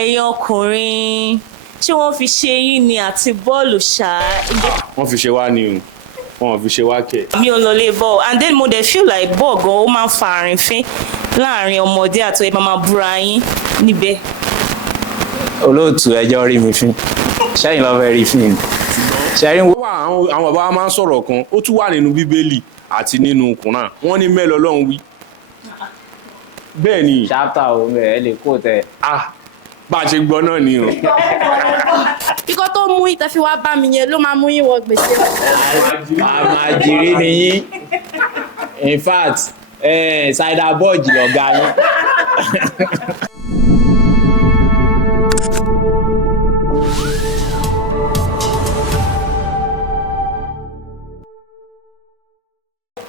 ẹ̀yin ọkùnrin ṣé wọ́n fi ṣe yín ni àti bọ́ọ̀lù ṣá. wọ́n fi ṣe wá ni o wọ́n fi ṣe wá kẹ̀. mi ò lọ lé bọ́ọ̀ and then mo dẹ̀ feel like bọ́ọ̀ gan ó máa ń fa àrífín láàrin ọmọdé àti ẹ máa búra yín níbẹ̀. olóòtú ẹjọ́ rí mi fín ṣẹ́yìn lọ́ọ́ fẹ́ rí fín ṣẹ́yìn wo. àwọn bàbá wa máa ń sọ̀rọ̀ kan ó tún wà nínú bíbélì àti nínú kùnà wọ́n ní mẹ́lọ lọ́hùn wí. bẹ́ẹ̀ ni. ṣáàtà òun ẹ̀ lè kó tẹ. bá a ṣe gbọ́ náà ni o. kíkọ́ tó mú ìtẹ́fí wá bá mi yẹn ló máa mú yín wọ gbèsè. àmàjìrí ni yín in fact ṣáìdà bọ́ọ̀jì lọ̀gá yín.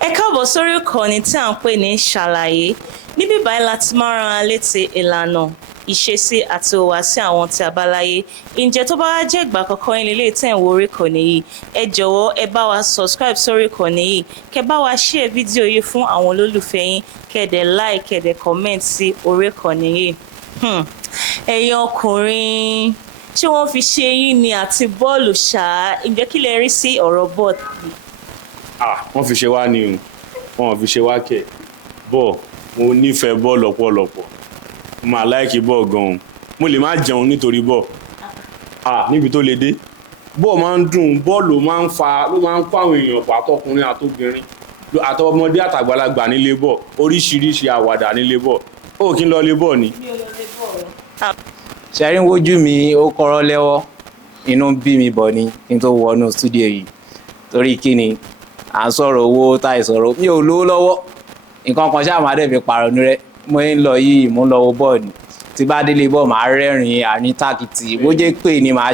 ẹ káàbọ̀ sórí ìkànnì tí à ń pè ní ṣàlàyé níbí báyìí láti máa rán an létí ìlànà ìṣesí àti ìhùwàsí àwọn tí a bá láyé. ǹjẹ́ tó bá wá jẹ́ ìgbà àkọ́kọ́ yín lélẹ́yìí tẹ̀ ń wo orí ìkànnì yìí ẹ jọ̀wọ́ ẹ bá wa subscribe sórí ìkànnì yìí kẹ́ bá wa share fídíò yìí fún àwọn olólùfẹ́ yín kẹ́dẹ̀ like kẹ́dẹ̀ comment sí orí ìkànnì yìí. ẹ̀yin ọkùnrin ṣé wọ́n fi ṣe yín ni àti bọ́ọ̀lù ṣá. ǹjẹ́ kí lẹ rí sí ọ̀rọ̀ bọ́ọ̀lù? wọ́n fi ṣe wá ni o wọ́n fi ṣe wá kẹ̀. bọ́ọ̀ mo nífẹ̀ẹ́ bọ́ọ̀lù ọ̀pọ̀lọpọ̀ mo máa láìkí bọ́ọ̀ gan-an mo lè má jẹun nítorí bọ́ọ̀ níbi tó le dé bọ́ọ̀ máa ń dùn bọ́ọ̀lù ló máa ń kó àwọn èèyàn pọ̀ àtọkùnrin àtobìnrin àtọmọdé àtàgbàlagbà nílé bọ́ọ̀ oríṣiríṣi àwàdà nílé bọ́ọ̀ ó kí n lọ lé bọ́ọ̀ ni. mi ò lọ lé bọ́ọ̀. ṣẹ́yìn wojú mi ó kọ́rọ́ lẹ́wọ́ inú bí mi bọ̀ ni kí n tó wọnú stúdíò yìí torí kí ni à ń sọ̀rọ̀ owó táì sọ̀rọ̀ mi ò lówó lọ́wọ́ nǹkan kan ṣáà máa dẹ̀ fi pàrọ̀nù rẹ̀ mo ń lọ yìí mo ń lọ wo bọ́ọ̀lù tí bá délé bọ́ọ̀ máa rẹ́rìn-ín àní tákìtì bó jẹ́ pé ni màá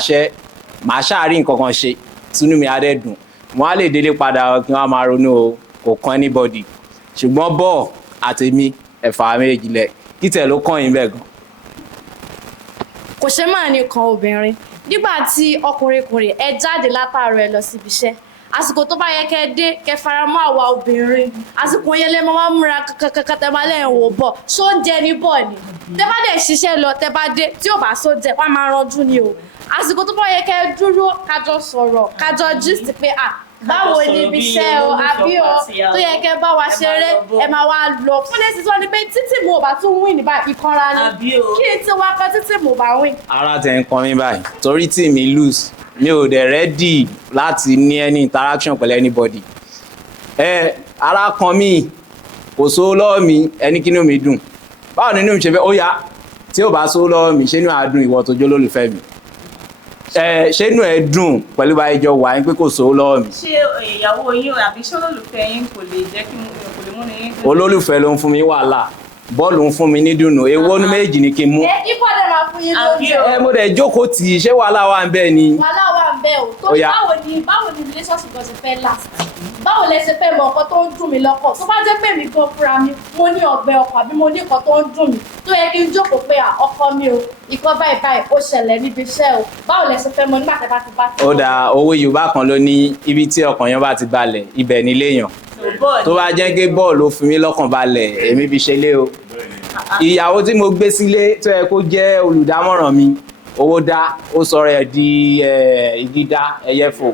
ṣáàrí nǹkan kan ṣe tínú mi á dẹ̀ dùn mo á lè délé padà kí wọ́n máa ronú kò kàn anybody ṣùgbọ́n bọ́ọ̀ àtèmi ẹ̀fà méjì lẹ̀ kí tẹ̀ ló kàn yín bẹ́ẹ̀ gan. kò ṣe máa ní kan obìnrin nígbà tí ọkùnrin ẹ jáde látàárọ̀ ẹ lọ síbi iṣẹ́ àsìkò tó bá yẹ kẹ́ dé kẹ́ faramọ́ àwa obìnrin àsìkò yẹn lẹ máa múra kankan tẹ́ máa lẹ́yìn wò bọ̀ sóúnjẹ ní bọ̀ ni tẹ́ bá dẹ̀ ṣiṣẹ́ lọ tẹ́ bá dé tí ò bá sóúnjẹ wọ́n máa ranjú ni o àsìkò tó bá yẹ kẹ́ dúró kájọ sọ̀rọ̀ kájọ gist pé báwo ni ibi iṣẹ́ o àbí o tó yẹ kẹ́ bá wa ṣeré ẹ máa wá lọ fún lè sísọ ni pé títí mo bá tún win nígbà ìkanra ni kí n ti wá kọ títí mo bá win. ara tẹ̀ ń kan mi báyìí torí tí mi lose mi ò dẹ̀ ready láti ní any interaction pẹ̀lú anybody. ara kan mi kò sówó lọ́wọ́ mi ẹni kínú mi dùn báwo nínú mi ṣe fẹ́ ó yá tí ò bá sówó lọ́wọ́ mi ṣé inú àá dùn ìwọ tó jó lólùfẹ́ mi ṣé inú ẹ dùn pẹ̀lú bá ìjọ wà pé kò sówó lọ́wọ́ mi. ṣé ìyàwó yín àbí ṣé olólùfẹ́ yín kò lè jẹ́ kí kò lè múni yín dùn? olólùfẹ́ ló ń fún mi wàhálà bọ́ọ̀lù ń fún mi ní dùnú èwo ní méjì ni kí n mú. ikọ̀ dẹ̀ máa fún yín lóúnjẹ. mo dẹ̀ jókòó tì í ṣé wàhálà wà ń bẹ́ẹ̀ ni. wàhálà wà ń bẹ́ẹ̀ o torí báwo ni relationship gan ṣe fẹ́ last báwo lẹ ṣe fẹ́ mọ nǹkan tó ń dùn mí lọ́kàn tó bá jẹ́ pé mi gan fúnra mi mo ní ọgbẹ́ ọkàn àbí mo ní nǹkan tó ń dùn mí tó yẹ kí n jókòó pé ọkọ mi o ìkan báyìí báyìí ó ṣẹlẹ̀ níbi iṣẹ́ o báwo lẹ ṣe fẹ́ mọ nígbà tẹ́ bá ti bá ti. ó dà owó Yorùbá kan ló ní ibi tí ọkàn yẹn bá ti balẹ̀ ibẹ̀ nílé yàn tó bá jẹ́ pé bọ́ọ̀lù ló fi mí lọ́kàn balẹ̀ èmi fi ṣe lé o ìyàwó tí mo gbé sílé tó yẹ kó jẹ́ olùdámọ̀ràn mi owó dá ó sọ̀rọ̀ ẹ̀ di igi dá ẹyẹ fò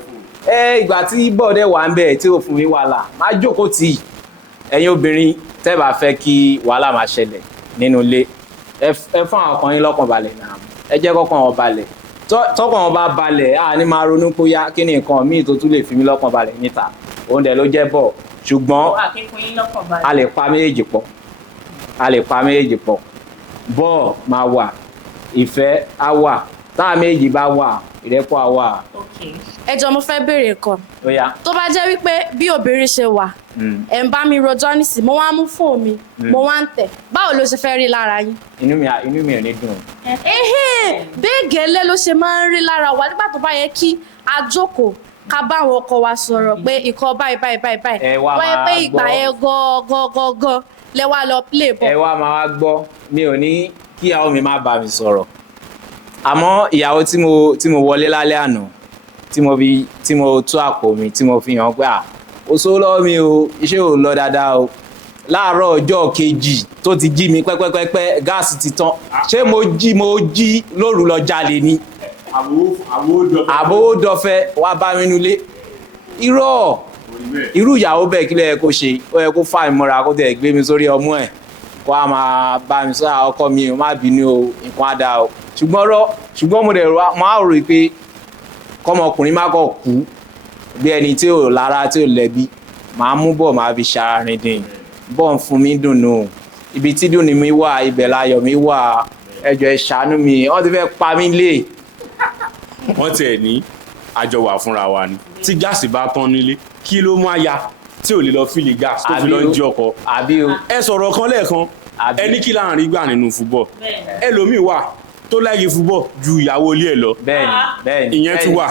ìgbà tí bọ́ọ̀dẹ̀ wà ń bẹ̀ tí ò fún mi wàhálà má jókòó tì í ẹ̀yin obìnrin tẹ́ bá fẹ́ kí wàhálà máa ṣẹlẹ̀ nínú ilé ẹ fún àwọn ọkàn yín lọ́kàn balẹ̀ náà ẹ jẹ́ kọ́kàn wọn balẹ̀ tọ́kàn wọn bá balẹ̀ ní máa ronú bóyá kí ni nǹkan míì tó tún lè fi mí lọ́kàn balẹ̀ níta òun dẹ̀ ló jẹ́ bọ̀ ṣùgbọ́n a lè pa méjèèjì pọ̀ bọ́ọ̀ máa wà ìfẹ́ á wà táà méjì bá wà ìrẹ́pọ̀ á wà. ẹ jọ̀ọ́ mo fẹ́ béèrè kan tó bá jẹ́ wípé bí obìnrin ṣe wà ẹ̀ ń bá mi rojọ́ nísìnyí mo wá mú fóònù mi mo wá ń tẹ̀ báwo ló ṣe fẹ́ rí lára yín. inú mi ò ní dùn. bẹ́ẹ̀ gẹ́lẹ́ ló ṣe máa ń rí lára wa nígbà tó bá yẹ kí a jókòó ká bá àwọn ọkọ wa sọ̀rọ̀ pé ìkọ́ báyìí wáyé pé ìgbà yẹn gan lẹ wá lọ play ball. ẹ wá máa wá gbọ́ mi ò ní kí ìyàwó mi má bá mi sọ̀rọ̀ àmọ́ ìyàwó tí mo wọlé lálẹ́ àná tí mo tú àpò mi tí mo fi hàn pé ó sówó lọ́wọ́ mi o iṣẹ́ ò lọ dáadáa o láàárọ̀ ọjọ́ kejì tó ti jí mi pẹ́pẹ́pẹ́pẹ́ gáàsì ti tán ṣé mo jí lóru lọ jalè ni àbówó dọ̀fẹ́ wá bá mi nulẹ̀ irọ́ irú ìyàwó bẹ́ẹ̀ kí ló yẹ kó ṣe ó yẹ kó fà mí mọ́ra kó tẹ̀ gbé mi sórí ọmú ẹ̀ kó a máa bá mi sọ ọkọ mi ò má bínú o nǹkan á dáa o ṣùgbọ́n mo dẹ̀ máa rò pé kọ́mọkùnrin má kọ̀ kú bí ẹni tí ò lára tí ò lẹ́bi màá mú bọ̀ máa fi ṣàárín dín bọ́ ń fún mi dùnú ibi tí dùn ní mi wà ibẹ̀ láyọ̀ mi wà ẹjọ́ ẹ ṣàánú mi wọ́n ti fẹ́ pa mí lé. wọ́n tiẹ̀ ní àjọ wà fúnra wa ni tí gáàsì bá tán nílé kí ló máa ya tí ò lè lọ fílì gáàsì tó fi lọ ń jí ọkọ. ẹ sọ̀rọ̀ kan lẹ́ẹ̀kan ẹni kí láàrin gbà nínú fúbọ̀ ẹlòmíì wà tó láyé fúbọ̀ ju ìyàwó ilé ẹ̀ lọ ìyẹn tún wà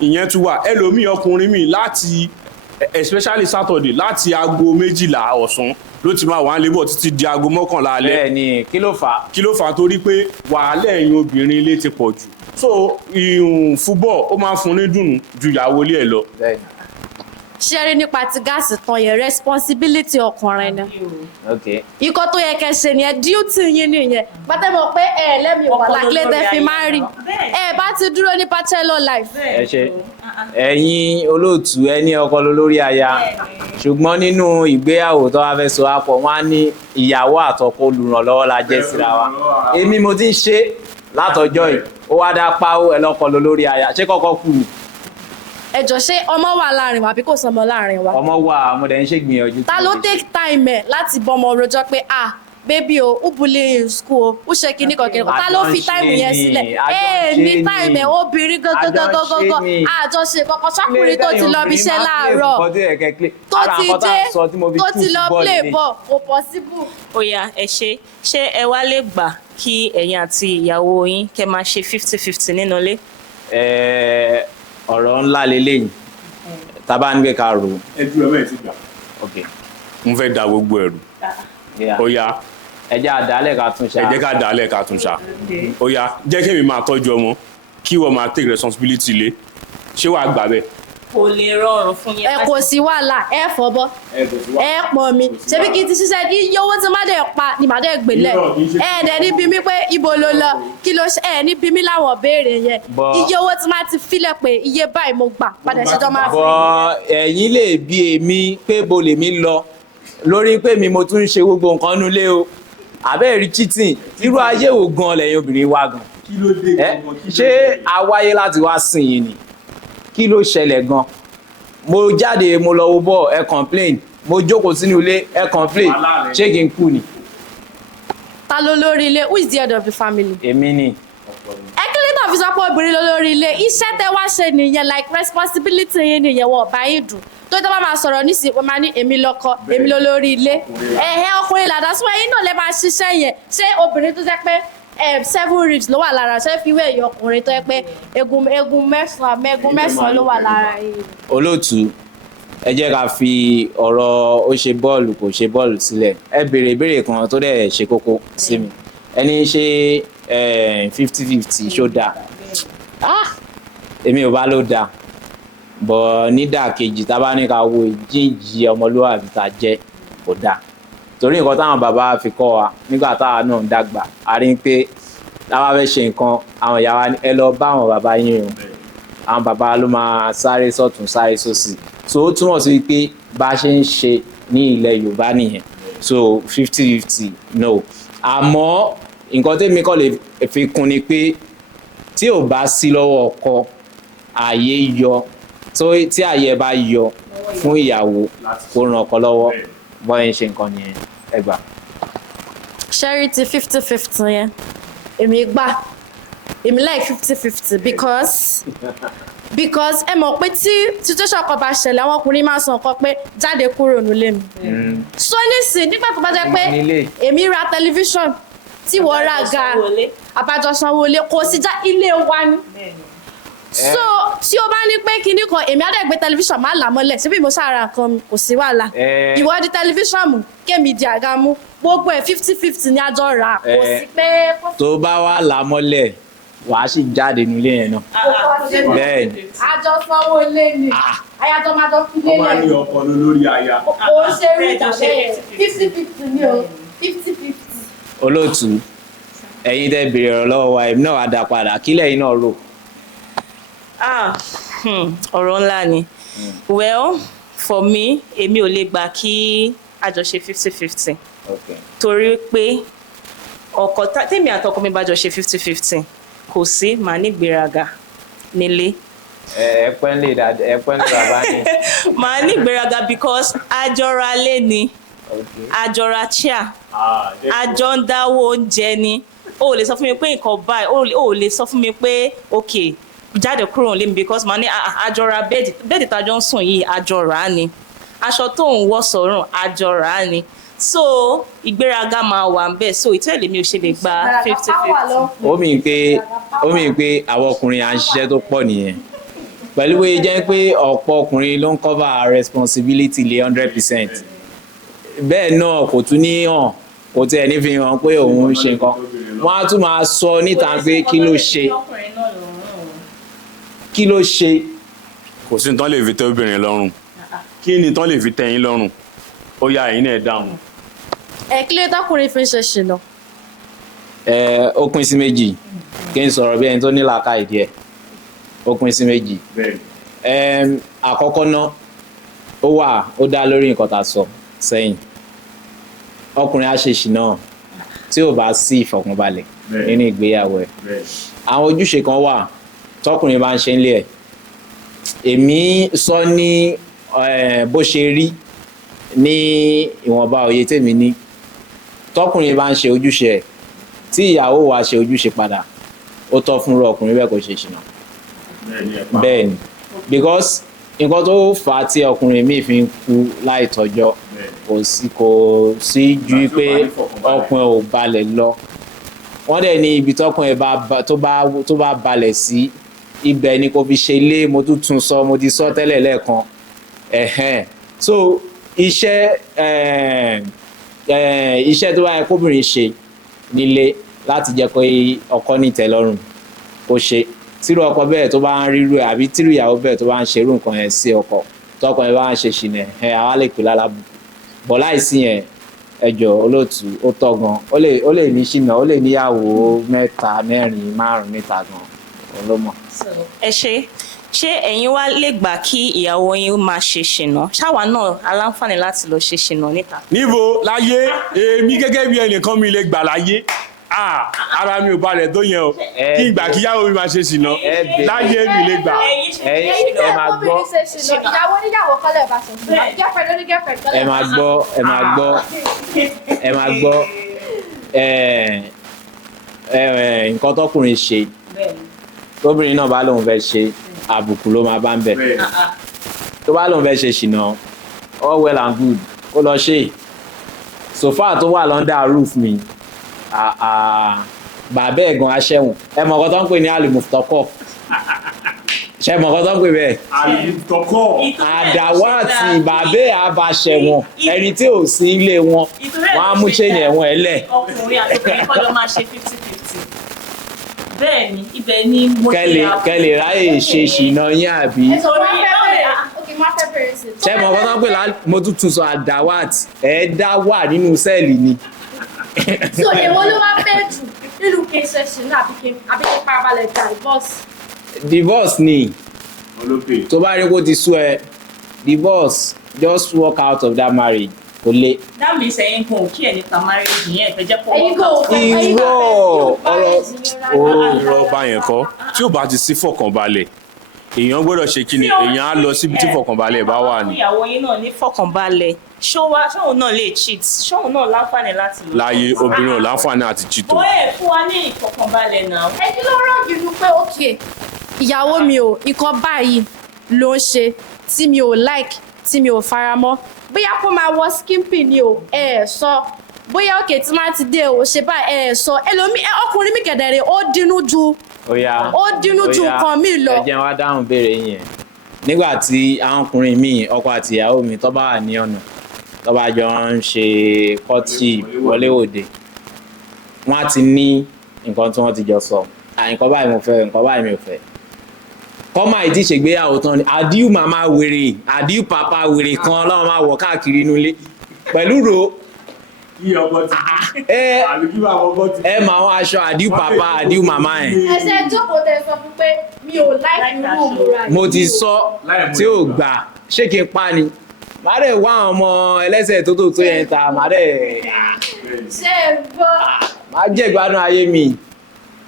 ìyẹn tún wà ẹlòmíì ọkùnrin mi láti especially Saturday láti aago 12 ọ̀sán ló ti máa wà ń lébọ̀ títí di aago 11 alẹ́. bẹ́ẹ̀ni kí ló fà á torí pé wàhálà ẹ̀yin obìnrin ilé ti pọ̀ jù so ìhùn fúbọ̀ ó máa ń fún ní dùnnú ju ìyàwó ilé ẹ̀ lọ. ṣé rí nípa ti gáàsì tán yẹn responsibility ọkùnrin ni ikọ́ tó yẹ kẹ́ ṣe nìyẹn duty yín nìyẹn gbàtẹ́mọ̀ pé lẹ́mìí wà lákìlẹ̀ tẹ́ fi máa rí bá ti dúró ní bachelor life. ẹ ṣe ẹ̀yin olóòtú ẹ ní ọkọ lórí aya ṣùgbọ́n nínú ìgbéyàwó tó wá fẹ́ so àpọ̀ wọ́n á ní ìyàwó àtọkọ olùrànlọ́wọ́ la jẹ́ síra wa èmi mo ti ń ṣe látọjọ́ yìí ó wá dá páwó ẹ lọ́kọ lórí aya ṣé kọ́kọ́ kù. ẹ jọ ṣé ọmọ wà láàrin wa àbí kò sọmọ láàrin wa. ọmọ wà mo dẹ̀ ń ṣègbìyànjú. ta ló take time ẹ láti bọmọ rojọ́ pé bébí o ó bully in school ó ṣe kíní kan ta ló fi táìmù yẹn sílẹ̀ ní táìmù ẹ̀ obìnrin gọ́gọ́gọ́gọ́gọ́ àjọṣe kọ́kọ́ ṣọ́kùnrin tó ti lọ bí iṣẹ́ láàárọ̀ tó ti dé tó ti lọ play ball kò possible. ó yá ẹ ṣé ẹ wá lè gbà kí ẹ̀yin àti ìyàwó yín kẹ́ máa ṣe 50-50 nínú ilé. ọ̀rọ̀ ńlá lélẹ́yìn tábà ń gbé ká rò. ẹ dúró bẹ́ẹ̀ ti gbà. mo fẹ́ da gbogbo ẹ̀rù ó yá ẹ jẹ́ àdálẹ̀ ká tún ṣá. ẹ jẹ́ ká dálẹ̀ ká tún ṣá. ó yá jẹ́ kí èmi máa tọ́jú ọmọ kí wọ́n máa take responsibility lé ṣé wàá gbà bẹ́ẹ̀. kò lè rọrùn fún yín. ẹ kò sí wàhálà ẹ fọbọ ẹ pọn mi ṣebí kí n ti ṣiṣẹ́ iye owó tí má dẹ̀ pa ni má dẹ̀ gbélẹ̀ dẹ̀ ní bí mi pé ibo ló lọ kí ló ṣe ní bí mi láwọn béèrè yẹn iye owó tí má ti filẹ̀ pé iye báyìí mo gbà padà ṣètò máa fi. bọ ẹ̀yin lè bí èmi pé bo lèmi lọ lórí pé mi mo tún ń ṣe gbogbo nǹkan nulẹ̀ o àbẹ́ẹ̀rí cheating irú ayé wo gan lẹ́yìn obìnrin wa gan. kí ló dé ṣé a wáyé láti wá sìn yín ni kí ló ṣẹlẹ̀ gan mo jáde mo lọ wo bọ́ ẹ complain mo jókòó sínú ilé ẹ complain ṣé kí n kú ni. ta ló lórí ilé who is the head of the family. èmi ni. ẹ kí ló náà fi sọ pé obìnrin ló lórí ilé iṣẹ́ tẹ wá ṣe nìyẹn like responsibility yín nìyẹn wọ́n bá yín dùn tó tó bá máa sọ̀rọ̀ nísìnyí wọ́n máa ní èmi lọ́kọ èmi ló lórí ilé ọkùnrin làdásùn ẹ̀yin náà lè máa ṣiṣẹ́ yẹn ṣé obìnrin tó jẹ́ pé 7 ribs ló wà lára ṣé fi wé èyí ọkùnrin tó yẹ pé egun mẹ́sàn-án ló wà lára yìí. olóòtú ẹ jẹ́ ká fi ọ̀rọ̀ ó ṣe bọ́ọ̀lù kò ṣe bọ́ọ̀lù sílẹ̀ ẹ béèrè ìbéèrè kan tó dẹ̀ ṣe kókó sí mi ẹni ṣe 50-50 ṣó dáa èmi ò bá ló dáa bọ̀ nídàkejì tá a bá ní ká wo ìjíǹjì ọmọlúwàbí tá a jẹ́ kò dáa torí nǹkan táwọn bàbá fi kọ́ wa nígbà táwa náà ń dàgbà a rí pé táwa fẹ́ ṣe nǹkan àwọn ìyá wa ẹ lọ bá àwọn bàbá yín o àwọn bàbá ló máa sáré sọ́tún sáré sósì so ó túmọ̀ sí pé bá a ṣe ń ṣe ní ilẹ̀ Yorùbá nìyẹn so 50-50 no àmọ́ nǹkan tẹ́mi kọ́ lè fi kún ni pé tí ò bá sí lọ́wọ́ ọkọ ààyè yọ tí ààyè bá yọ fún ìyàwó kó ràn ọkọ lọ́wọ́ bọ́ọ̀ ń ṣe nǹkan nìyẹn ẹ gbà. ṣẹ́rí ti 50-50 yẹn èmi gbà èmi like 50-50 because ẹ mọ̀ pé tí situation kan bá ṣẹlẹ̀ àwọn ọkùnrin máa sọ nǹkan pé jáde kúrò nílé mi. so nísìnyí nígbà tó bá jẹ́ pé èmi ra tẹlifíṣọ̀n tí wọ́n ra ga àbájọ sanwó ilé kò sí já ilé wa ni. so tí o bá ní pé kinní kan èmi á dẹ̀ gbé tẹlifíṣàn máa là mọ́lẹ̀ síbi mo sára nǹkan mi kò sí wàhálà ìwọ di tẹlifíṣàn mú kémi di àga mú gbogbo ẹ̀ 50-50 ní àjọ rà kò sí pé. tó bá wà là mọ́lẹ̀ wàá sì jáde nílé yẹn náà. bẹ́ẹ̀ ni. àjọ sanwó ilé ni ayájọ́ máa jọ fi lé wọ́n máa ní ọkọ lórí aya. ó ṣe rí ìtàṣẹ́ 50-50 ni o 50-50. olóòtú ẹ̀yin tẹ́ béèrè ọ̀rọ̀ lọ́wọ́ wa èmi náà wàá dá padà kí lẹ́yìn náà rò. ọ̀rọ̀ ńlá ni well for me èmi ò lè gbà kí àjọṣe 50-50 torí pé ọkọ tèmi àtọkọ mi bá jọ ṣe 50-50 kò sí màá ní ìgbéraga nílé. ẹ pẹ́ ń lè bàbá ni. màá ní ìgbéraga because àjọra lé ni àjọra chair àjọ ń dáwó oúnjẹ ni o ò lè sọ fún mi pé nǹkan báyìí o ò lè sọ fún mi pé ok jáde kúrò nílé mi because màá ní àjọra bẹ́ẹ̀dì tájọ ń sùn yìí àjọra ni aṣọ tó ń wọ̀ sọ́rùn àjọra ni so ìgbéraga máa wà ń bẹ̀ so ìtẹ́lẹ̀ mi ò ṣe lè gba 50-50. ó mì pé àwọn ọkùnrin à ń ṣiṣẹ́ tó pọ̀ nìyẹn pẹ̀lú bóyá jẹ́ pé ọ̀pọ̀ ọkùnrin ló ń cover responsibility lé 100% bẹ́ẹ̀ náà kò tún ní hàn kò tiẹ̀ ní fi hàn pé òun ń ṣe nǹkan wọ́n á tún máa sọ níta pé kí ló ṣe kò sí nǹkan lè fi tẹ́ obìnrin lọ́rùn kí ni tán lè fi tẹ́ yín lọ́rùn ó yá ẹ̀yin náà dáhùn. kí ló dákùnrin fi ń ṣe ṣìnà. ó pín sí méjì kí n sọ̀rọ̀ bí ẹni tó ní làákàyè díẹ̀ ó pín sí méjì. àkọ́kọ́ náà ó dá lórí nǹkan tá a sọ sẹ́yìn ọkùnrin á ṣe ṣìnà tí ò bá sí ìfọ̀kànbalẹ̀ nínú ìgbéyàwó ẹ̀ àwọn ojúṣe kan wà tọkùnrin bá ń ṣe nílé ẹ̀ èmi sọ ní bó ṣe rí ní ìwọ̀nba òye tèmi ní tọkùnrin bá ń ṣe ojúṣe ẹ̀ tí ìyàwó wa ṣe ojúṣe padà ó tọ́ fúnra ọkùnrin bẹ́ẹ̀ kó ṣe ṣìnà bẹ́ẹ̀ ni because nǹkan tó fà á tí ọkùnrin míì fi ń kú láì tọ́jọ́ kò sí ju pé ọkùnrin ò balẹ̀ lọ wọ́n dẹ̀ ní ibi tọkùnrin tó bá balẹ̀ sí ibẹ̀ ni kò fi ṣe ilé mo tún sọ mo ti sọ tẹ́lẹ̀ lẹ́ẹ̀kan so iṣẹ́ tó bá yẹ kóbìnrin ṣe nílé láti jẹ́ pé ọkọ ní ìtẹ́lọ́rùn kó ṣe tírú ọkọ bẹ́ẹ̀ tó bá ń rírú ẹ̀ àbí tírú ìyàwó bẹ́ẹ̀ tó bá ń ṣerú nǹkan yẹn sí ọkọ tọkọ yẹn bá ń ṣe ṣìnà àwa lè pè lálábùkù bọ̀ láìsí yẹn ẹjọ́ olóòtú ó tọ́ gan ó lè ní ṣìnà ó lè níyàwó 3 4 5 níta gan òun ló mọ̀. ẹ ṣé ẹ̀yin wá lè gbà kí ìyàwó yín máa ṣe ṣìnà ṣáwa náà aláǹfààní láti lọ ṣe ṣìnà níta. níbo láyé èmi gẹ́gẹ́ bí ẹnìkan mi lè gbà láyé ara mi ò balẹ̀ tó yẹn o kí ìgbà kíyàwó mi máa ṣe ṣìnà láyé mi lè gbà. ẹ máa gbọ́ ìyàwó níyàwó kọ́lẹ̀ bá ṣe ṣìnà gẹ́fẹ̀ẹ́ lórí gẹ́fẹ̀ẹ́ kọ́lẹ̀. ẹ máa gbọ́ nǹkan tọkùnrin ṣe tóbìnrin náà bá lóun fẹ́ ṣe àbùkù ló máa bá ń bẹ̀ tó bá lóun fẹ́ ṣe ṣìnà all well and good kó lọ ṣe sofa tó wà lọ́ndà roof mi bàbá ẹ̀gàn aṣẹ́wọ̀n ẹ mọ̀ ọ̀kan tó ń pè ní alimufutọ́kọ̀ ṣe mọ̀ ọ̀kan tó ń pè bẹ́ẹ̀ àdàwọ̀ àti bàbá ẹ̀ àbàṣẹ̀wọ̀n ẹni tí ò sí ilé wọn wọn á mú ṣéènì ẹ̀wọ̀n ẹ̀ lẹ̀. ọkùnrin àti obìnrin kọ́ ló máa ṣe 50-50 bẹ́ẹ̀ ni ibẹ̀ ni mo ti rà kẹ́lẹ̀ ráyè ṣe ṣìnà yín àbí. ṣé mo kọ́ tó ń pè mo tún sọ àdáwàt ẹ̀ dá wà nínú sẹ́ẹ̀lì ni. so èwo ló máa ń bẹ́ẹ̀ jù nínú kéṣe ṣìnà àbí kí parabalẹ̀ gba divorce ni tó bá rí kó ti sú ẹ divorce just walk out of that marriage kò le. that means ẹ̀yin kò kí ẹ̀ nípa marriage yẹn ẹ jẹ́ kó irọ́ báyẹn kọ́ tí ò bá ti sí fọkànbalẹ̀ èèyàn gbọ́dọ̀ ṣe kí ni èèyàn á lọ síbi tí fọkànbalẹ̀ bá wà ní. ìyàwó yín náà ní fọkànbalẹ̀ ṣóun náà lè cheat ṣóun náà láǹfààní láti lò. láyé obìnrin ò láǹfààní àti cheat. bóyá fún wa ní ìfọkànbalẹ̀ náà. ẹ kí ló rọ̀ jù ní pé òkè ìyàwó mi ò nǹkan báyìí ló ń ṣe tí mi ò like tí mi ò fara mọ́ bóyá kó máa wọ skimpy ni o sọ bóyá òkè tí máa ti dé o ṣe báyìí sọ ẹlòmíì ọkùnrin mi kẹ̀dẹ̀rẹ̀ ó dínú ju nǹkan mi lọ. ẹ jẹ́ wá dáhùn béèrè yẹn nígbà tí àwọn ọkùnrin míì ọkọ àti ìyàwó mi tó bá wà ní ọ̀nà tó bá jọ ń ṣe kọ́tì wọléwòde wọ́n á ti ní nǹkan tí wọ́n ti jọ sọ nǹkan báyìí mo fẹ́ nǹkan báyìí mi ò fẹ́ kọ́ máa ti ṣègbéyàwó tán ni àdíù màmá wèrè àdíù pàpà wèrè kan lọ́wọ́ máa wọ̀ káàkiri inú ilé pẹ̀lú ro kí ọkọ ti àbí kí bàbá ọkọ ti. ẹ máa wọn aṣọ àdíù pàpà àdíù màmá ẹ̀. ẹsẹ̀ jókòó tẹ sọ fún pé mi ò láìpẹ́ irú òmùra yìí. mo ti sọ tí ò gbà ṣé kí n pa ni màá dẹ̀ wá àwọn ọmọ ẹlẹ́sẹ̀ tó yẹn ta màá dẹ̀ ṣé ẹ gbọ́. màá jẹ́ ìgbádùn ayé mi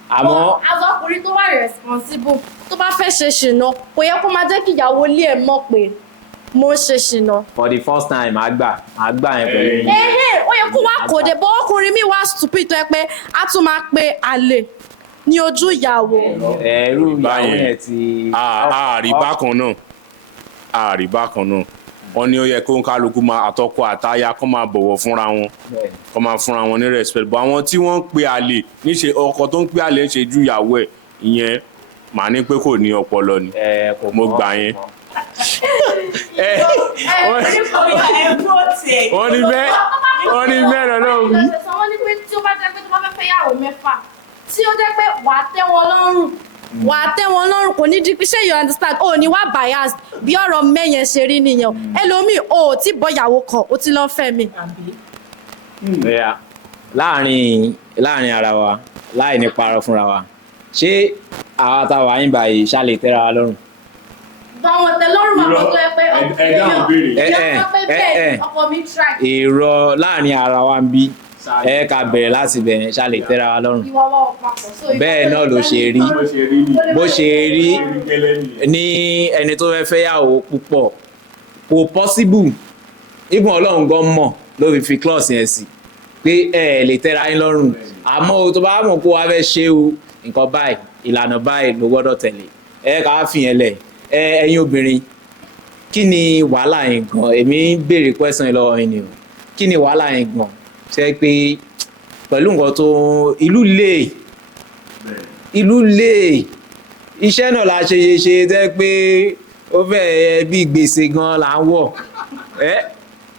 àmọ́. azọkùnrin tó wà responsible tó bá fẹ́ ṣe ṣìnà kò yẹ kó máa jẹ́ kí ìyàwó ilé ẹ̀ mọ̀ pé mo ń ṣe ṣìnà. for the first time màá gbà yẹn pẹ̀lú. ó yẹ kó wá kò dé bọ́ ọkùnrin mi wá stupid tó yẹ pé a tún máa pe àlè ní ojú ìyàwó. ẹrú ìyàwó yẹn ti. ààrí bákan náà wọ́n ní ó yẹ kó ń kálukú máa àtọkọ àtaya kó máa bọ̀wọ̀ fúnra wọn kó máa fúnra wọn ní respect bọ́ àwọn tí wọ́n ń pe àlè níṣe ọkọ tó ń pe àlè ń ṣe ju ìyàwó ẹ̀ ìyẹn màá ní pé kò ní ọpọlọ ni mo gbà yẹn. wọ́n ní mẹ́rin náà wí. wọ́n ní pé tí ó bá jẹ́ pé tó bá fẹ́ fẹ́ yàwó mẹ́fà tí ó jẹ́ pé wàá tẹ́ wọn lọ́rùn kò ní di pé ṣé you understand o ní wá bias bí ọ̀rọ̀ mẹ́yẹn ṣe rí nìyẹn ẹlòmíì o ò tí bọ́yàwó kan o ti lọ́ọ́ fẹ́ mi. láàrin ara wa láì ní parọ́ fúnra wa ṣé àwa tá a wà yín báyìí ṣá lè tẹ́ra wa lọ́rùn. báwọn tẹ lọ́rùn àwọn tó yẹ pé ọkọ mi try. èrò láàrin ara wa ń bí ká bẹ̀rẹ̀ láti bẹ̀rẹ̀ ṣá lè tẹ́ra wa lọ́rùn. bẹ́ẹ̀ náà ló ṣe rí bó ṣe rí ní ẹni tó fẹ́ fẹ́yàwó púpọ̀ kò possible even ọlọ́run gan mọ̀ ló fi clause yẹn sí pé ẹ lè tẹ́ra yín lọ́rùn àmọ́ o tó bá mọ̀ kó wá fẹ́ ṣe o nǹkan báyìí ìlànà báyìí ló gbọ́dọ̀ tẹ̀lé ká fìyẹn lẹ̀ ẹ̀yin obìnrin kí ni wàhálà yẹn gan èmi ń béèrè question lọ́wọ́ yín ni o kí ni wàhálà yẹn gan ṣe pé pẹ̀lú nǹkan tó ìlú lè iṣẹ́ náà la ṣe tẹ́ pé ó fẹ́ bí gbèsè gan là ń wọ̀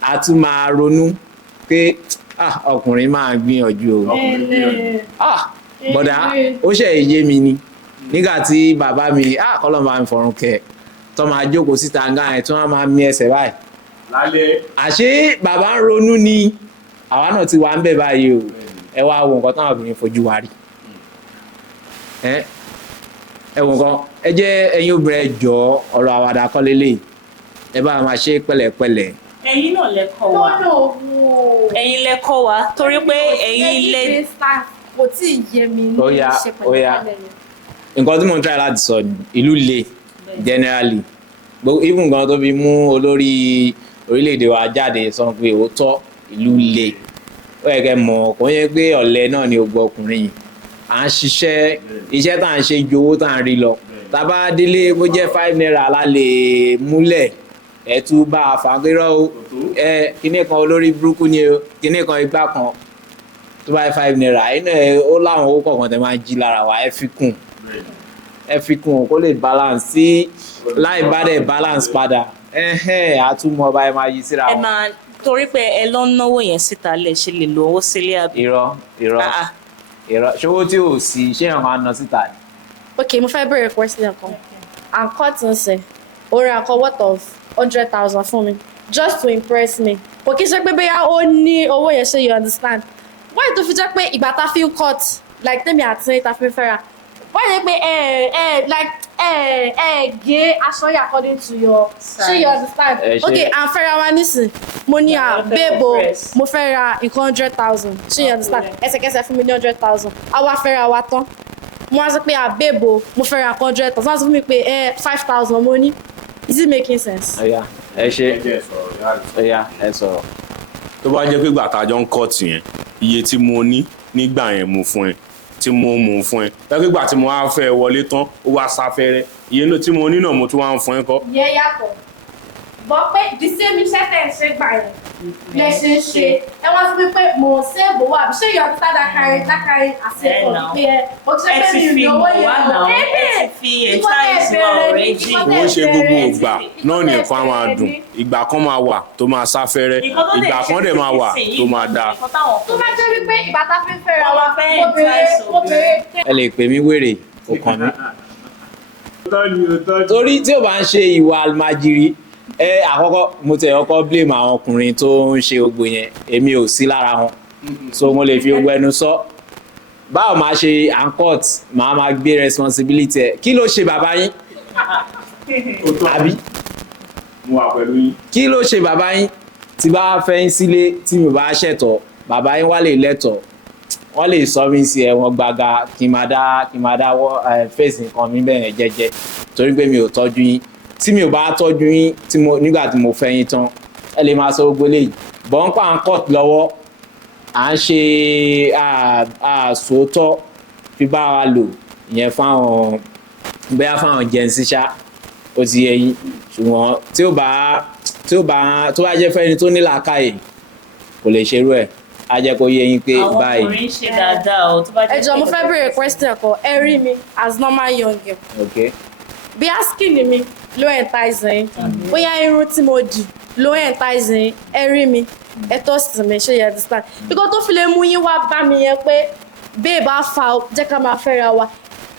a tún máa ronú pé ọkùnrin máa gbìyànjú o bọ̀dá ó ṣe yé mi ni nígbà tí bàbá mi kọ́lọ́ máa ń fọrùn kẹ tó máa jókòó síta ńgá yẹn tí wọ́n máa mí ẹsẹ̀ báyìí lálẹ́ àṣé bàbá ń ronú ni àwa náà ti wà ń bẹ̀ báyìí o ẹ wá wo nǹkan táwọn obìnrin fojú wa rí ẹ wo nǹkan ẹ jẹ́ ẹ̀yin obìnrin ẹ jọ ọ̀rọ̀ àwàdà kọ́ lélẹ̀ ẹ bá máa ṣe pẹ̀lẹ́pẹ̀lẹ́. ẹ̀yin náà lẹ́kọ̀ọ́ wa ẹ̀yin lẹ́kọ̀ọ́ wa torí pé ẹ̀yin lẹ. kò tí ì yé mi ní ṣe pẹ̀lẹ́pẹ̀lẹ́. nǹkan tí mo ń try láti sọ ni ìlú le generally even gan tó fi mú olórí orílẹ̀-èdè wa jáde sọ pé òótọ́ ìlú le ó yẹ kẹ́ mọ̀ kò yẹ pé ọ̀lẹ náà ni ògbọ́ ọkùnrin yìí à ń ṣiṣẹ́ iṣẹ́ tá à ń ṣe ju owó tá à ń rí lọ tá a bá délé bó jẹ́ 5 naira la lè múlẹ̀ ẹ̀ tún bá a fà kírọ́ o kíní kan olórí burúkú ni o kíní kan igbá kan tó bá 5 naira iná ó láwọn owó kọ̀ọ̀kan tẹ máa ń jí lára wa ẹ fi kún kó lè balance sí láì bá dẹ̀ balance padà àtúmọ̀ ọba ẹ máa yí síra wọn. ẹ máa torí pé ẹ lọ ń náwó yẹn síta lẹ ṣe lè lo owó sílé àbí. irọ́ ṣòwò tí ò sí ṣé èèyàn máa ń ná síta ni. ok mo fẹ́ bẹ̀rẹ̀ question kan àǹkọ́ tí ń sìn orin àǹkọ́ worth of 100,000 fún mi just to impress me kò kí ṣe pé bóyá ó ní owó yẹn ṣe you understand why tó fi jẹ́ pé ìgbà tá fi ń cut like tèmi àti ta fi ń fẹ́ra why yẹ pé gé aṣọ yà according to your ṣé you understand ok à ń fẹ́ra wa nísìn mo ní bébò mo fẹ́ ra nǹkan 100,000 ṣé you understand ẹsẹ̀kẹsẹ̀ fún mi ní 100,000 a wá fẹ́ra wa tán mo wá sọ pé bébò mo fẹ́ ra nǹkan 100,000 wọ́n sọ fún mi pé 5,000 mo ní is it making sense. ẹ ṣe ẹ sọ̀rọ̀. tó bá jẹ́ pé gbàtà jọ ń kọ́ tìyẹn iye tí mo ní nígbà yẹn mo fún ẹ tí mo mú fún ẹ lẹ́gbẹ̀ẹ́ ìgbà tí mo wá fẹ́ wọlé tán ó wá sáfẹ́rẹ́ iye náà tí mo ní náà mo tún wá ń fún ẹ kọ́. ìyẹn yàtọ̀ bọ́ pé the same iṣẹ́ tẹ̀ ń ṣe gbà yẹn lẹ ṣe ń ṣe ẹ wá sí mi pé mò ń ṣe èbò wà ṣé yọ ọ́n dákàrí àṣepọ̀ wípé o ti ṣe pé mi ò lówó yẹn lọ kò ń ṣe gbogbo ìgbà náà ní nǹkan máa dùn ìgbà kan máa wà tó máa sáfẹ́rẹ́ ìgbà kan dẹ̀ máa wà tó máa dáa. tó bá jẹ́ wípé ìgbà tá fi ń fẹ́ra wa obìnrin ẹ lè pè mí wèrè kò kàn mí. Torí tí ò bá ń ṣe ìwà àlùmájìrì àkọ́kọ́ mo tẹ̀ ọkọ́ blame àwọn ọkùnrin tó ń ṣe gbogbo yẹn èmi ò sí lára wọn so mo lè fi gbogbo ẹnu sọ báwo máa ṣe ancot máa gbé responsibility ẹ kí ló ṣe bàbá yín àbí kí ló ṣe bàbá yín tí bá fẹ́ yín sílé tí mi ò bá ṣẹ̀tọ́ bàbá yín wá lè lẹ́tọ̀ọ́ wọ́n lè sọ mí sí ẹ̀wọ̀n gbaga kí n máa dá fèsì nǹkan mi bẹ́ẹ̀ jẹ́jẹ́ torí pé mi ò tọ́jú yín tí mi ò bá tọ́jú yín nígbà tí mo fẹ́ yín tán ẹ lè máa sọ gbogbo lè bọ́ńpà ń kọ́t lọ́wọ́ à ń ṣe àsòótọ́ fi bá wa lò ìyẹn fáwọn bẹ́ẹ̀ fáwọn jẹ́nsí ṣá ó ti yẹ yín ṣùgbọ́n tó bá jẹ́ fẹ́ni tó ní làákàyè kò lè ṣerú ẹ̀ a jẹ́ kó yé yín pé báyìí. àwọn ọkùnrin ṣe dáadáa o tó bá jẹ́ ẹ jọ̀ọ́ mo fẹ́ béèrè question kan ẹ rí mi as normal young girl. Okay. bí skin mi ló entice yín bóyá irun tí mo dì ló entice yín ẹ rí mi ẹ tọ́ sí mi ṣe you understand because tó fi lè mú yín wá bá mi yẹn pé bẹ́ẹ̀ bá fa jẹ́ ká máa fẹ́ra wa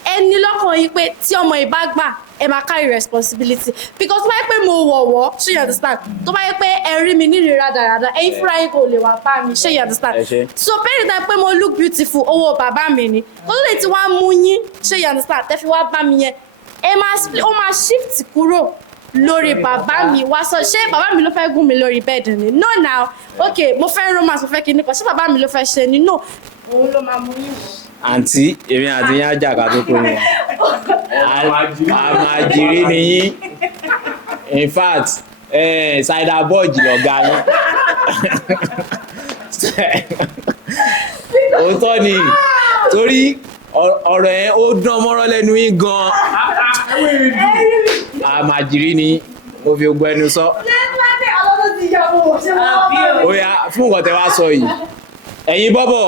ẹ ní lọ́kàn yín pé tí ọmọ yìí bá gbà ẹ máa carry responsibility because tó bá yẹ pé mo wọ̀wọ́ ṣé you understand tó bá yẹ pé ẹ rí mi nínú rádaràda ẹ̀yin fúnra yín kò lè wá bá mi ṣé you understand so very time pé mo look beautiful owó bàbá mi ni tó lè ti wá mú yín ṣé you understand tẹ́ fi wá bá mi yẹn ó máa shift kúrò lórí bàbá mi wá sọ ṣé bàbá mi ló fẹ́ gún mi lórí bẹ́ẹ̀dì ni no now okay mo fẹ́ romance mo fẹ́ kí ni kan ṣé bàbá mi ló fẹ́ ṣe ni no òun ló máa mú yín wọ̀. àǹtí èmi àti yín ajá ká tó kó wọn àmàjìrí ni yín in fact ṣáìdà bọ́ọ̀jì lọ̀gá yín òótọ́ ni torí ọ̀rọ̀ yẹn ó dán mọ́rọ́ lẹ́nu yín gan-an àmàjìrí ni mo fi gbọ́ ẹnu sọ. ó yá fún nǹkan tẹ́ wá sọ yìí ẹ̀yin bọ́bọ̀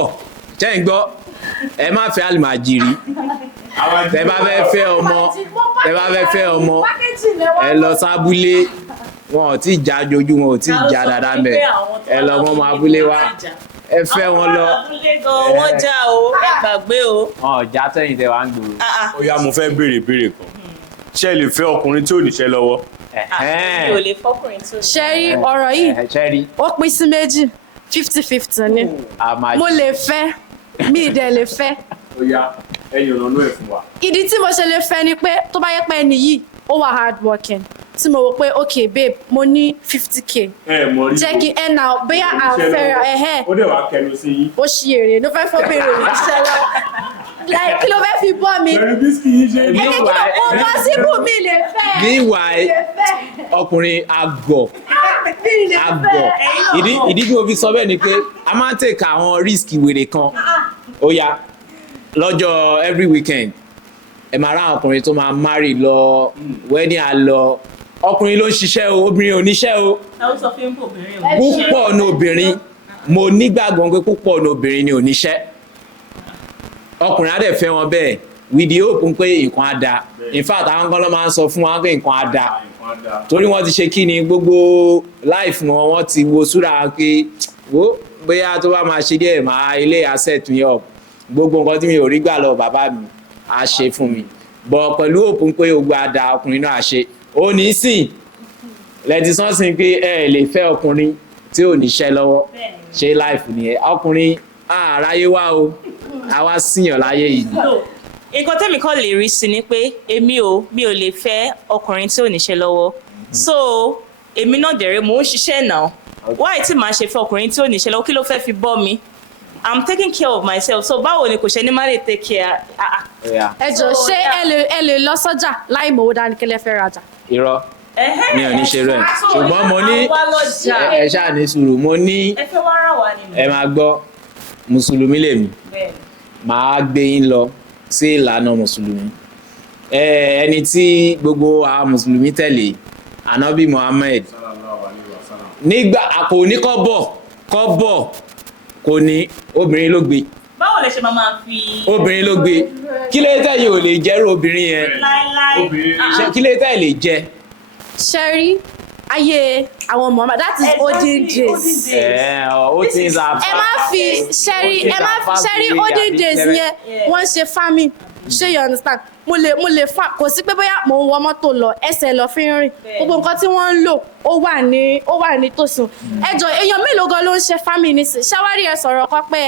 tẹ́ ń gbọ́ ẹ má fẹ́ àlùmájìrí tẹ́ bá fẹ́ fẹ́ ọmọ ẹ lọ sábúlé wọn ò tí já jojú wọn ò tí já dáadáa mẹ́ ẹ lọ mọ́ ọmọ abúlé wa ẹ fẹ́ wọn lọ. abúlé gan wọ́n já o ẹ gbàgbé o. já tẹ̀yìn tẹ́ wá ń gbòòrò. ó yá mo fẹ́ béèrè kan ṣé ẹ lè fẹ́ ọkùnrin tí ò níṣẹ́ lọ́wọ́. mi ò lè fọkùnrin tí ò níṣẹ́. ṣe rí ọ̀rọ̀ yìí ó pín sí méjì 50-50 ni mo lè fẹ́ mi ìdẹ̀ lè fẹ́. ó yá ẹ̀yin ọ̀nà ẹ̀ fún wa. ìdí tí mo ṣe lè fẹ́ ni pé tó bá yẹ pé ẹni yìí ó wà hard working tí mo wò pé ok babe mo ní 50k jẹ́ kí ẹ nà bóyá àfẹ́ra ẹ̀hẹ́ ó dẹ̀ wá kẹnu sí yín. ó ṣì èrè ló fẹ́ fọ́ bèrè mi ṣẹ́ lọ kí ló fẹ́ fi bọ́ mi pẹ̀lú bísíkì yín ṣe. ẹni kí ló kó bọ́ síbù mi lè fẹ́. meanwhile ọkùnrin àgọ̀ ìdí tí mo fi sọ bẹ́ẹ̀ ni pé a máa ń tèkà àwọn risk wèrè kan ó yá lọ́jọ́ every weekend ẹ máa rá ọkùnrin tó máa marry lọ wedding á lọ ọkùnrin ló ń ṣiṣẹ́ o obìnrin ò níṣẹ́ o púpọ̀ ní obìnrin mo nígbàgbọ́ pé púpọ̀ ní obìnrin ni ò níṣẹ́ ọkùnrin á dẹ̀ fẹ́ wọn bẹ́ẹ̀ with the hope pé nǹkan á da in fact àwọn kan ló máa ń sọ fún wa pé nǹkan á da torí wọ́n ti ṣe kí ni gbogbo life wọn wọ́n ti wo súra pé wo bóyá tó bá máa ṣe díẹ̀ máa ilé asset yẹn up gbogbo nǹkan tí mi ò rí gbà lọ bàbá mi á ṣe fún mi bọ̀ pẹ̀lú òpin pé ogun àdá ọkùnrin náà ṣe ó ní sìn lẹ́tí sọ́nsìn pé ẹ lè fẹ́ ọkùnrin tí ò níṣẹ́ lọ́wọ́ ṣe láìfù nìyẹn ọkùnrin àráyé wá o àwa síyàn láyé yìí. nǹkan tẹ́mi kọ́ lè rí sí ni pé mi ò lè fẹ́ ọkùnrin tí ò níṣẹ́ lọ́wọ́ so èmi náà dẹ̀rẹ̀ mò ń ṣiṣẹ́ náà why tí màá ṣe fẹ́ ọkùnrin tí ò níṣẹ́ lọ́wọ́ kí ló fẹ́ fi bọ́ mi I'm taking care of myself so báwo ni kò ṣe ní má lè take care. ẹ jọ̀ọ́ ṣé ẹ lè lọ sọ́jà láì mọ̀ ó dání kí lẹ fẹ́ rajà. irọ́ mi ò ní ṣe rẹ̀ ṣùgbọ́n mo ní ẹ ṣáà ní sùúrù mo ní ẹ máa gbọ́ mùsùlùmí lèmi màá gbé yín lọ sí ìlànà mùsùlùmí ẹni tí gbogbo àwọn mùsùlùmí tẹ̀lé Ànábì Muhammad nígbà kò ní kọ́bọ̀ kò ní obìnrin ló gbé. báwo lè ṣe máa fi. obìnrin ló gbé kí lè tẹ̀yìn ò lè jẹ́rú obìnrin yẹn láíláí kí lè tẹ̀yìn lè jẹ́. ṣẹ́rí ayé àwọn Muhammad, that is olden days. Ó ti ń sa. Ẹ má fi ṣẹ́rí olden days yẹn wọ́n ṣe farming, ṣé you understand? Mo lè fa kò sí pé bóyá mo ń wọ mọ́tò lọ ẹsẹ̀ lọ fi ń rìn, gbogbo nǹkan tí wọ́n ń lò ó wà ní tòsùn. Ẹjọ́ èèyàn mélòó gan ló ń ṣe farming nísìn? Ṣáwárí ẹ sọ̀rọ̀ kan pé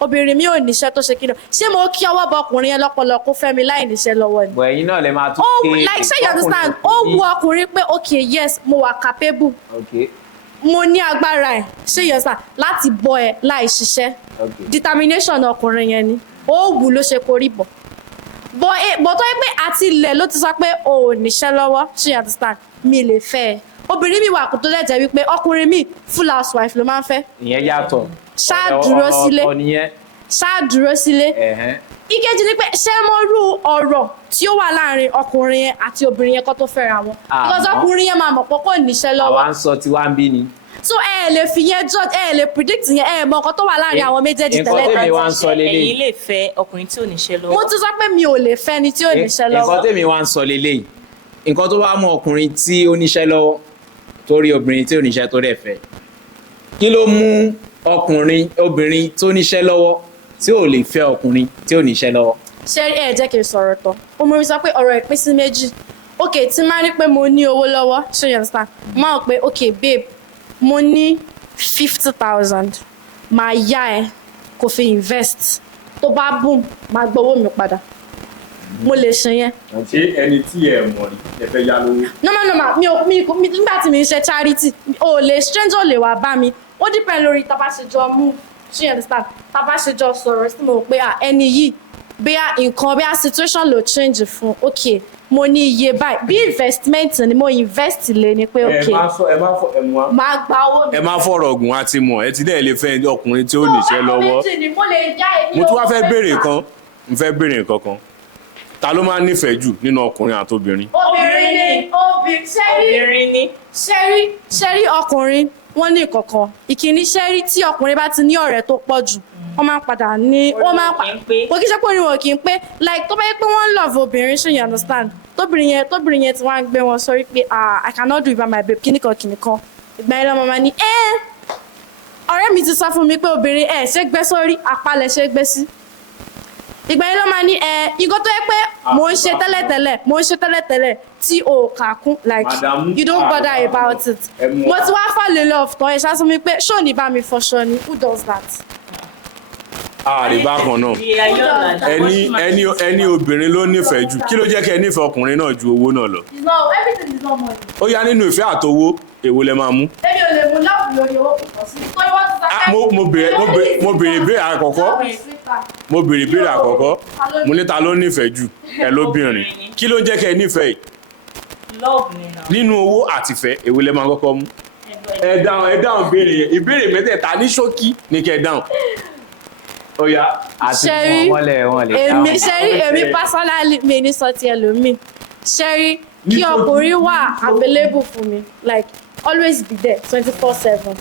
obìnrin mi ò níṣẹ́ tó ṣe kí lọ, ṣé mo kí ọwọ́ bọ ọkùnrin yẹn lọ́pọlọ kó fẹ́ mi láì níṣẹ́ lọ́wọ́ ni? Bọ̀ ẹ̀yin náà lè máa tún like ṣé you understand? Ó wu ọkùnrin pé okay yes mo wà capable, mo ní agbára ẹ̀, ṣé you understand, láti bọ́ ẹ láì ṣiṣẹ́. Determination ọkùnrin yẹn ni ó wù ló ṣe korí bọ̀. Bọ̀ tó yẹ pé àti ilẹ̀ ló ti sọ pé o ò níṣẹ́ lọ́wọ́, ṣé you understand, mi lè fẹ́ ẹ. Obìnrin mi wà kó tó lẹ́jẹ̀ wípé ọkùnrin mi full housewife ló máa ń fẹ́. Ìyẹn yàtọ̀. Ṣáà dúró sílé. Ìkejì ni pé ṣé mo rú ọ̀rọ̀ tí ó wà láàrin ọkùnrin yẹn àti obìnrin yẹn kó tó fẹ́ra wọn. Because ọkùnrin yẹn máa mọ̀ pé kò níṣẹ́ lọ́wọ́. Àwa ń sọ tiwa ń bí ni. So ẹ lè fi yẹn judge, ẹ lè predict yẹn, ẹ mọ nǹkan tó wà láàrin àwọn méjèèjì tẹ́lẹ̀. Nǹkan tèmi wá ń sọ lélẹ̀. Ẹ̀yin lè fẹ́ ọkùnrin tí ò níṣẹ́ lọ́wọ́. Mo ti sọ pé mi ò lè fẹ́ ni tí ò níṣẹ́ lọ́wọ́. Nǹkan tèmi wá ń sọ lélẹ̀. Nǹkan tó bá mú ọkùnrin tí ó níṣẹ́ lọ́wọ́ torí obìnrin tí ò níṣẹ́ tó dẹ̀ fẹ́. Kí ló mú obìnrin tó níṣẹ́ lọ́wọ́ tí ò lè fẹ́ ọkùnrin tí ò níṣẹ́ lọ́wọ́? Ṣé ẹ jẹ́ kí n sọ̀rọ̀ tán? Ó mú mi sọ pé ọ̀rọ̀ ìpín sí méjì. Okay, tí máa ní pé mo ní owó lọ́wọ́, ṣé you understand? Máa pé okay babe, mo ní 50,000, máa yá ẹ kó fi invest, tó bá boom máa gbowó mi padà. Mo lè ṣe yẹn. Ṣé ẹni tí ẹ mọ̀ rí ẹ fẹ́ yá lówó? No, nígbà tí mi ń ṣe charity, stranger lè wá bá mi. Ó depend lórí tá bá ṣe jọ move, ṣé you understand? Tá bá ṣe jọ sọ̀rọ̀ sí mo pé ẹni yìí bóyá nǹkan bóyá situation ló change fún, okay mo ní iye báyìí, bí investment ni mo invest lé ni pé okay máa gba owó mi. Ẹ má fọ̀rọ̀ ọ̀gùn àti mọ̀ ẹ ti dẹ̀ lè fẹ́ ọkùnrin tí ó níṣẹ́ lọ́wọ́. Mo tún wá fẹ́ béèrè nǹkan kan. Ta ló máa ń nífẹ̀ẹ́ jù nínú ọkùnrin àti obìnrin? Obìnrin ni. Ṣẹ́rí ọkùnrin wọ́n ní ìkọ̀kan. Ìkíní ṣẹ́rí tí ọkùnrin bá ti ní ọ̀rẹ́ tó pọ̀ jù, wọ́n máa ń padà ní kò kí ṣe pé orin wọn kì í pé like tó bá yẹ pé wọ́n ń love obìnrin, ṣé you understand, tóbìnrin yẹn ti wá ń gbé wọn sórí pé I cannot do without my babe kíníkan ìgbà yẹn lọ́mọ máa ní ọ̀rẹ́ mi ti sọ fún mi pé obìnrin ṣé gbé sórí apalẹ̀ ṣé gbé sí. Ìgbà yẹn ló máa ní nǹkan tó yẹ pé mo ń ṣe tẹ́lẹ̀tẹ́lẹ̀ tí o kà kún like you don't bother about it. Mo ti wá fall in love tán ẹ ṣáà sọ mi pé ṣó ní bá mi fọṣọ ni, who does that? Àríbá kan náà ẹni obìnrin ló nífẹ̀ẹ́ jù, kí ló jẹ́ kẹ́ ẹ nífẹ̀ẹ́ ọkùnrin náà ju owó náà lọ? Everything is not money. Ó yá nínú ìfẹ́ àtowó èwo lẹ máa mú? Èmi ò lè mú lọ́ọ̀bù lórí owó púpọ̀ sí i. Mo béèrè ìbéèrè àkọ́kọ́ mo ní ta ló nífẹ̀ẹ́ jù ẹ lóbìnrin, kí ló jẹ́ kẹ́ ẹ nífẹ̀ẹ́ nínú owó àtìfẹ́ èwo lẹ máa kọ́kọ́ mú? Ẹ dáhùn ìbéèrè mẹ́tẹ̀ẹ̀ta ní ṣókí ní kẹ́ ẹ dáhùn. Oya àti wọn lè dáhùn. Èmi personally mi ní sọ ti ẹlòmíì. Ṣẹ́rí kí ọkùnrin wà available fún mi, like always be there 24/7.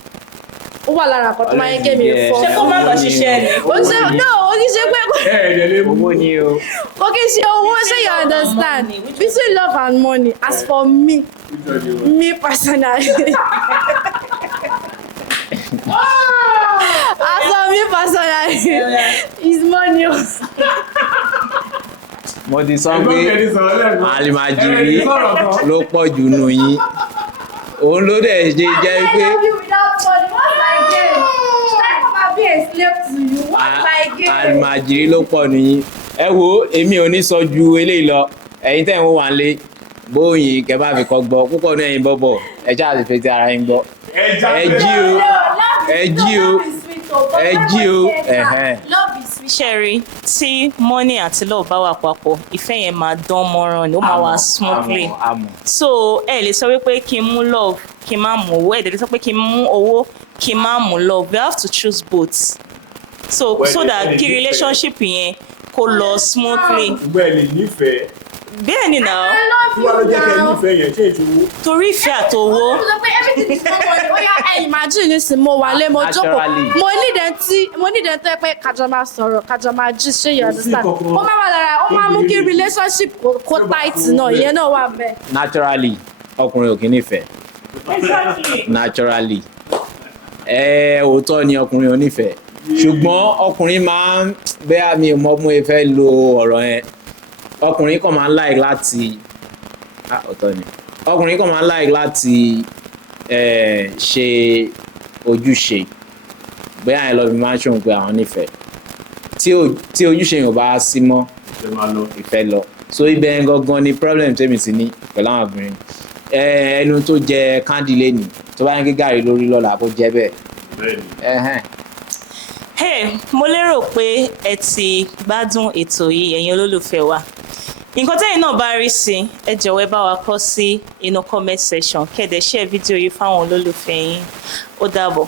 Ó wà lára nǹkan tó máa ń gé mi fọ́. Ṣé kó má lọ ṣiṣẹ́ ni? Ó kì í ṣe pé owó ni o. Ó kì í ṣe owó, ṣé you understand? Between love and money, as for me personally. As for me personally, it's money. Mo ti sọ pé àlìmàjìrí ló pọ̀ jù nù yín. Òun ló dẹ̀ ṣe jẹ́ pé. Àlìmàjìrí ló pọ̀ nù yín. Ẹ wo èmi ò ní sọ ju eléyìí lọ. Ẹ̀yin tẹ̀ ń wò wá lé bóyin kẹ́ bá fi kọ́ gbọ́ púpọ̀ ní ẹ̀yin bọ́bọ̀ ẹ ṣáà ti fetí ara yín gbọ́. Ẹ jí o. Ṣẹ́rí tí money àti love bá wà papọ̀ ìfẹ́ yẹn máa dán mọ́rán ni ó máa wà smoothly. So ẹ lè sọ wípé kí n mú love kí n má mú owó, ẹ lè sọ pé kí n mú owó kí n má mú love. We have to choose both so that kí relationship yẹn kó lọ smoothly. Bẹ́ẹ̀ ni nífẹ̀ẹ́. Bẹ́ẹ̀ ni náà. Tí wàá ló jẹ́ kẹ́ nífẹ̀ẹ́ yẹn ṣé ìṣòwò. Torí ìfẹ́ àtowó. Imagine nísìn mo wà lé mo jókòó mo ní dẹ̀ tó yẹ pé kájọ máa sọ̀rọ̀ kájọ máa jí ṣé you understand. Ó máa wà lára ó máa mú kí relationship kó tight náà ìyẹn náà wà bẹ́ẹ̀. Naturally ọkùnrin ò kì í nífẹ̀ẹ́ Exactly. naturally òótọ́ ni ọkùnrin ò nífẹ̀ẹ́ ṣùgbọ́n ọkùnrin máa ń bẹ́ẹ̀ mi ò mọ bí mo fẹ́ lo ọ̀rọ̀ yẹn ọkùnrin kan máa ń like láti ọ̀tọ̀ ni ọkùnrin kan máa ń like láti ṣe ojúṣe bóyá yẹn lọ bí máa ń ṣòwò pé àwọn nífẹ̀ẹ́ tí ojúṣe yẹn ò bá sí mọ́ ìfẹ́ lọ so ibẹ̀ yẹn gangan ni problem tèmi ti ní pẹ̀lú àwọn obìnrin ẹnu tó jẹ kándì lẹ́nìí tó bá ń gé gàrí lórí lọ́la kó jẹ́ bẹ́ẹ̀. Mo lérò pé ẹ ti gbádùn ètò yìí ẹ̀yin olólùfẹ́ wa nǹkan tẹ́yìn náà bá rí sí ẹ jọ̀wọ́ ẹ bá wa kọ sí inú comment section kẹ́ẹ̀dẹ̀ share fídíò yìí fáwọn olólùfẹ́ yín ó dàbọ̀.